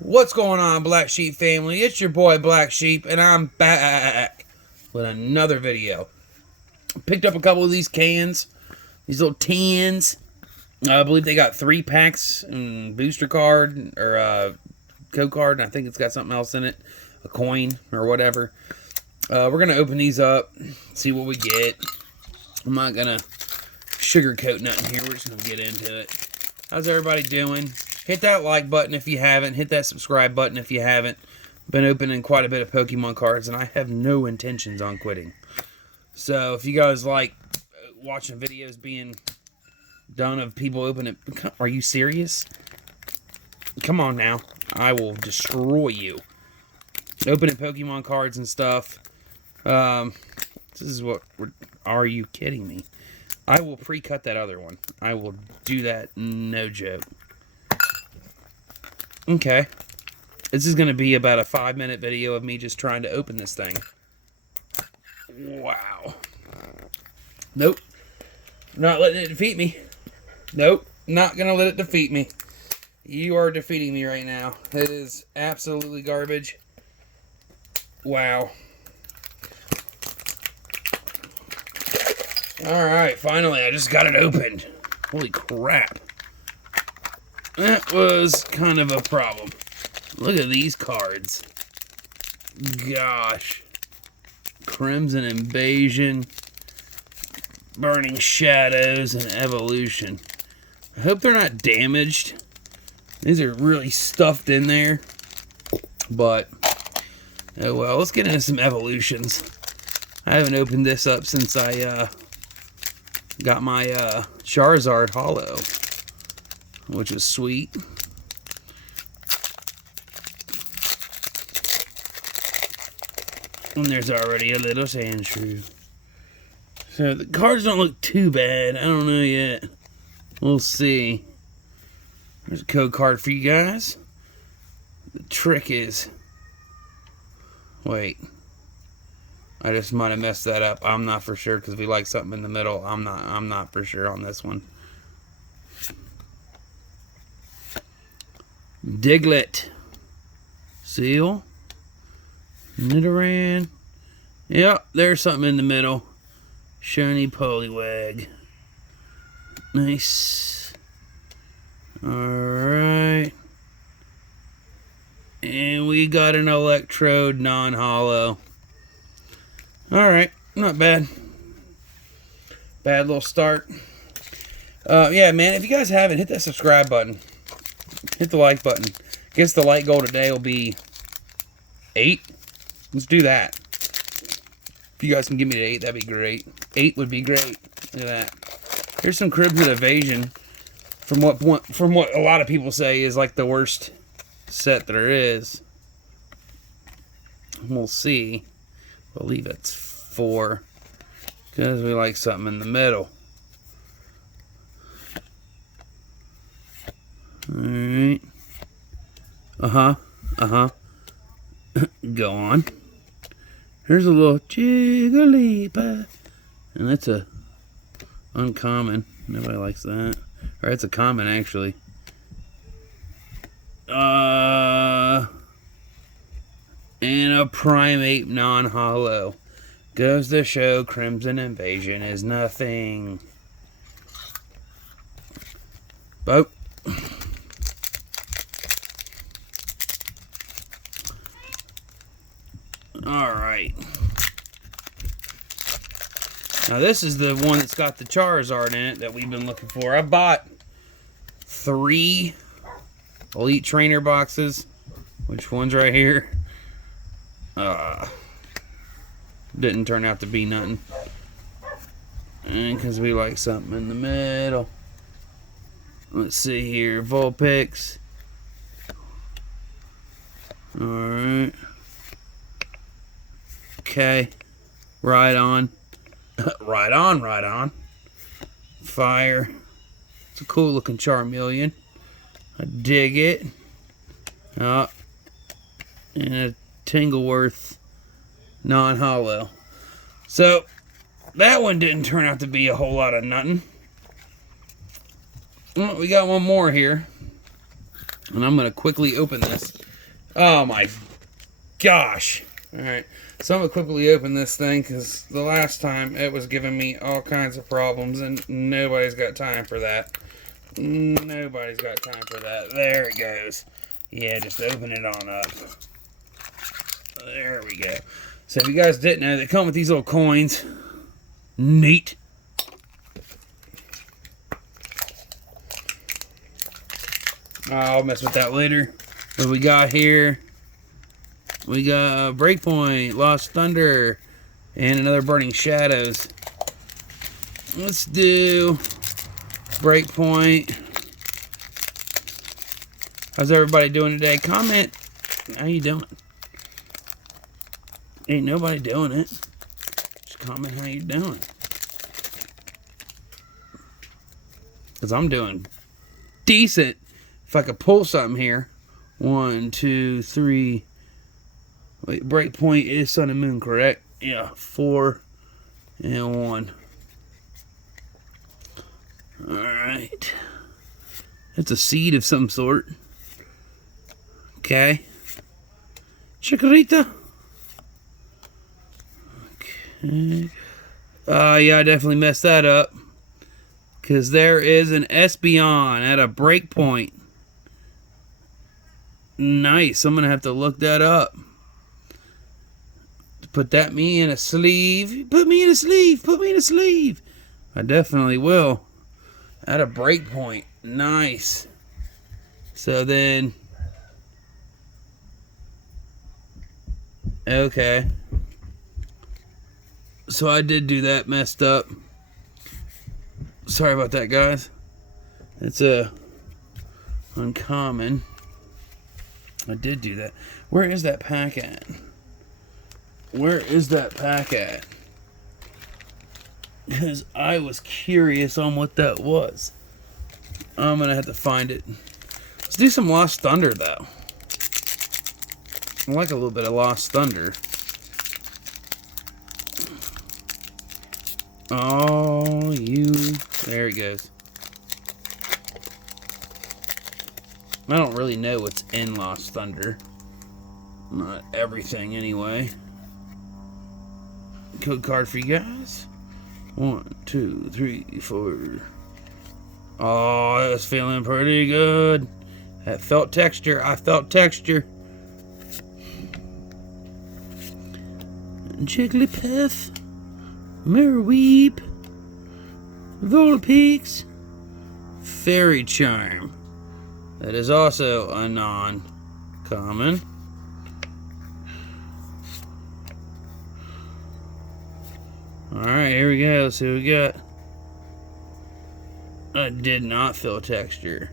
What's going on, Black Sheep family? It's your boy Black Sheep, and I'm back with another video. Picked up a couple of these cans, these little tins. I believe they got 3 packs and booster card or code card, and I think it's got something else in it, a coin or whatever. We're gonna open these up, see what we get. I'm not gonna sugarcoat nothing here. We're just gonna get into it. How's everybody doing? Hit that like button if you haven't. Hit that subscribe button if you haven't. Been opening quite a bit of Pokemon cards, and I have no intentions on quitting. So if you guys like watching videos being done of people opening, are you serious? Come on now. I will destroy you. Opening Pokemon cards and stuff. This is what... Are you kidding me? I will pre-cut that other one. I will do that, no joke. Okay. This is going to be about a 5-minute video of me just trying to open this thing. Wow. Nope. Not letting it defeat me. Nope. Not going to let it defeat me. You are defeating me right now. It is absolutely garbage. Wow. Alright, finally, I just got it opened. Holy crap. That was kind of a problem. Look at these cards. Gosh. Crimson Invasion, Burning Shadows, and Evolution. I hope they're not damaged. These are really stuffed in there. But, oh well, let's get into some Evolutions. I haven't opened this up since I got my Charizard Holo, which was sweet. And there's already a little Sandshrew. So the cards don't look too bad. I don't know yet. We'll see. There's a code card for you guys. The trick is... Wait. I just might have messed that up. I'm not for sure because we like something in the middle. I'm not for sure on this one. Diglett. Seal. Nidoran. Yep, there's something in the middle. Shiny Poliwag. Nice. Alright. And we got an Electrode non-holo. Alright, not bad. Bad little start. Yeah, man, if you guys haven't, hit that subscribe button. Hit the like button. Guess the like goal today will be 8. Let's do that. If you guys can give me to 8, that'd be great. 8 would be great. Look at that. Here's some Crimson Invasion. From what a lot of people say is like the worst set there is. We'll see. I believe it's 4. Because we like something in the middle. Alright. Go on. Here's a little Jigglypuff. And that's a uncommon. Nobody likes that. Or it's a common, actually. And a Primeape non-holo. Goes to show Crimson Invasion is nothing. But alright. Now this is the one that's got the Charizard in it that we've been looking for. I bought 3 Elite Trainer boxes. Which one's right here? Didn't turn out to be nothing. And because we like something in the middle. Let's see here. Vulpix. Alright. Okay. Right on. Right on. Fire. It's a cool looking Charmeleon. I dig it. Oh. And a Tingleworth non-holo. So, that one didn't turn out to be a whole lot of nothing. Well, we got one more here. And I'm going to quickly open this. Oh my gosh. Alright, so I'm going to quickly open this thing because the last time it was giving me all kinds of problems and nobody's got time for that. Nobody's got time for that. There it goes. Yeah, just open it on up. There we go. So if you guys didn't know, they come with these little coins. Neat. I'll mess with that later. What we got here? We got Breakpoint, Lost Thunder, and another Burning Shadows. Let's do Breakpoint. How's everybody doing today? Comment. How you doing? Ain't nobody doing it. Just comment how you doing. Because I'm doing decent. If I could pull something here. 1, 2, 3. Wait, Breakpoint is Sun and Moon, correct? Yeah, 4 and 1. Alright. It's a seed of some sort. Okay. Chikorita. Okay. Yeah, I definitely messed that up. Because there is an Espeon at a Breakpoint. Nice. I'm going to have to look that up. Put me in a sleeve. Put me in a sleeve. Put me in a sleeve. I definitely will. At a Breakpoint. Nice. So then. Okay. So I did do that messed up. Sorry about that, guys. It's a uncommon. I did do that. Where is that pack at? Where is that pack at? Because I was curious on what that was. I'm going to have to find it. Let's do some Lost Thunder, though. I like a little bit of Lost Thunder. Oh, there it goes. I don't really know what's in Lost Thunder. Not everything, anyway. Code card for you guys. 1, 2, 3, 4. Oh, that was feeling pretty good. That felt texture. I felt texture. Jigglypuff. Mirrorweep. Volpix. Fairy Charm. That is also a non-common. Alright, here we go. See what we got. I did not feel texture.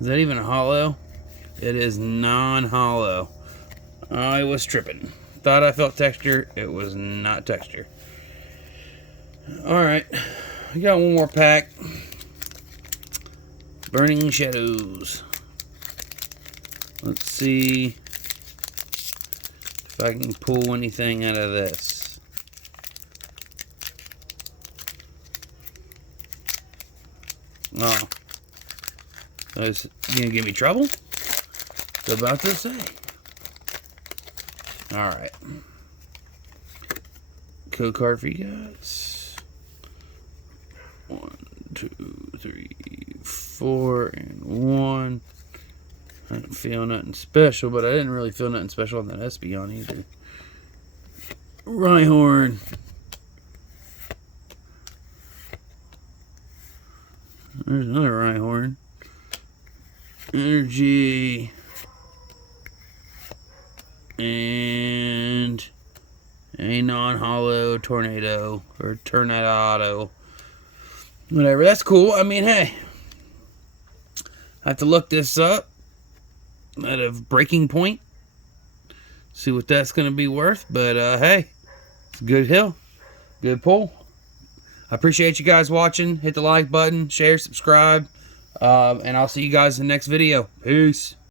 Is that even a hollow? It is non-hollow. I was tripping. Thought I felt texture. It was not texture. Alright. We got one more pack. Burning Shadows. Let's see if I can pull anything out of this. Oh. Is you gonna give me trouble? I was about to say. Alright. Code card for you guys. 1, 2, 3, 4, and 1. I didn't feel nothing special, but I didn't really feel nothing special on that Espeon either. Rhyhorn. There's another Rhyhorn. Energy. And a non-hollow Tornado. Or Tornado. Whatever. That's cool. I mean, hey. I have to look this up. At a breaking point. See what that's going to be worth. But, hey. It's a good hill. Good pull. I appreciate you guys watching. Hit the like button. Share. Subscribe. And I'll see you guys in the next video. Peace.